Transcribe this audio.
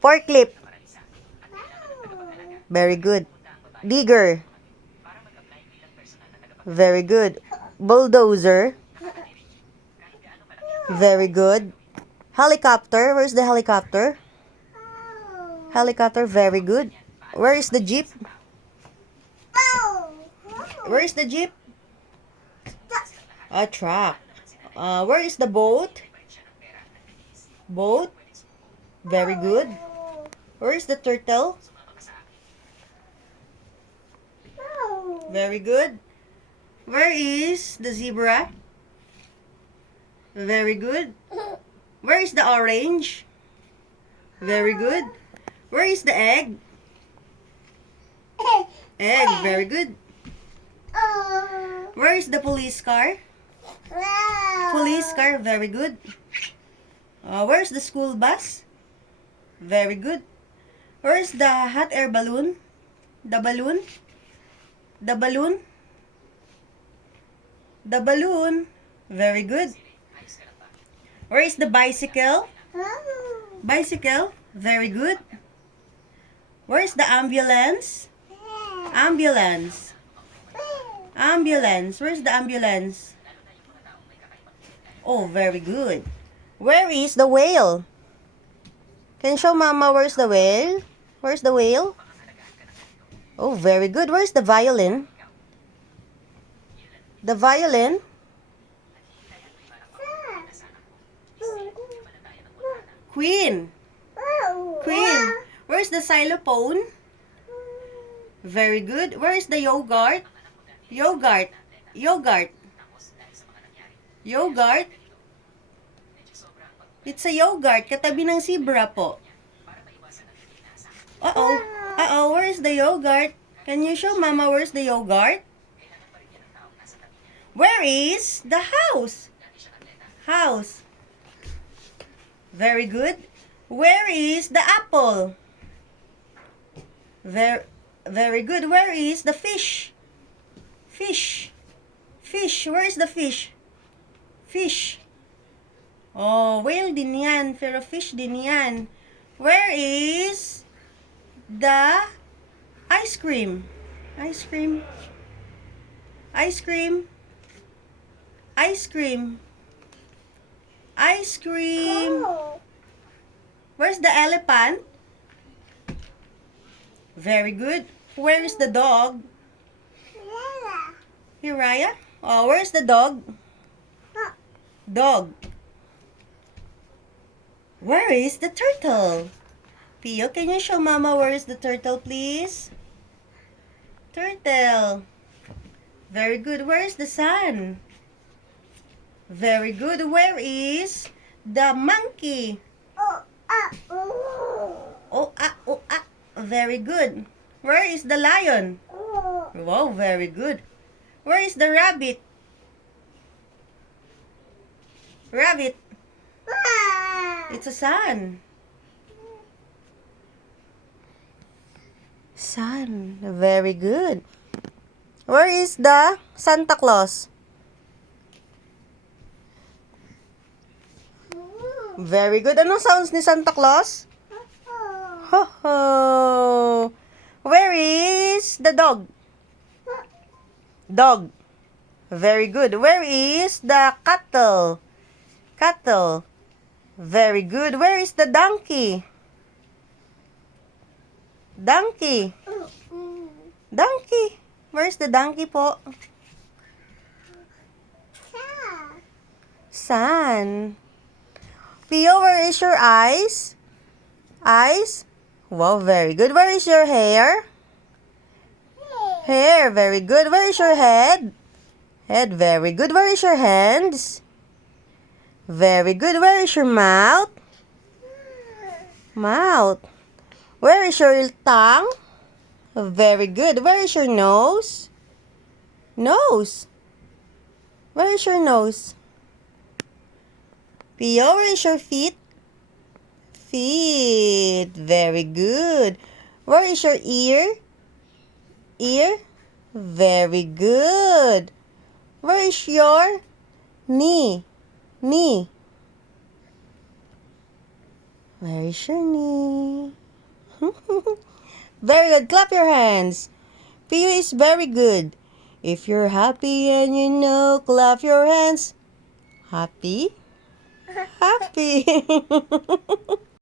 Forklift. Very good. Digger. Very good. Bulldozer. Very good. Helicopter. Where's the helicopter? Helicopter. Very good. Where is the jeep? Where is the jeep? A truck. Where is the boat? Boat. Very good. Where is the turtle? Very good. Where is the zebra? Very good. Where is the orange? Very good. Where is the egg? Egg. Very good. Where is the police car? Police car. Very good. Where's the school bus? Very good. Where's the hot air balloon? The balloon? The balloon? The balloon. Very good. Where is the bicycle? Bicycle. Very good. Where is the ambulance? Ambulance. Ambulance. Where's the ambulance? Oh, very good. Where is the whale? Can you show Mama where's the whale? Where's the whale? Oh, very good. Where's the violin? The violin? Queen. Queen. Where's the xylophone? Very good. Where is the yogurt? Yogurt. Yogurt. Yogurt. It's a yogurt. Katabi ng zebra po. Uh-oh. Uh-oh. Where is the yogurt? Can you show Mama where's the yogurt? Where is the house? House. Very good. Where is the apple? Very good. Where is the fish? Fish. Fish. Where is the fish? Fish. Oh, whale din yan. Pero fish din yan. Where is the ice cream? Ice cream. Ice cream. Ice cream. Ice cream. Where's the elephant? Very good. Where is the dog? Hiraya? Oh, where's the dog? Dog. Where is the turtle? Pio, can you show Mama where is the turtle, please? Turtle. Very good. Where is the sun? Very good. Where is the monkey? Oh, ah. Very good. Where is the lion? Wow, very good. Where is the rabbit? Rabbit. It's a sun. Sun. Very good. Where is the Santa Claus? Very good. Anong sounds ni Santa Claus? Ho ho. Where is the dog? Dog. Very good. Where is the cattle? Cattle. Very good. Where is the donkey? Donkey. Donkey. Where's the donkey po? Sun. Pio, where is your eyes? Eyes? Wow, very good. Where is your hair? Hair. Very good. Where is your head? Head. Very good. Where is your hands? Very good. Where is your mouth? Mouth. Where is your tongue? Very good. Where is your nose? Nose. Where is your nose? Pio, where is your feet? Feet. Very good. Where is your ear? Ear. Very good. Where is your knee? Knee. Where is Shani? Very good. Clap your hands. Pio is very good. If you're happy and you know, clap your hands. Happy? Happy.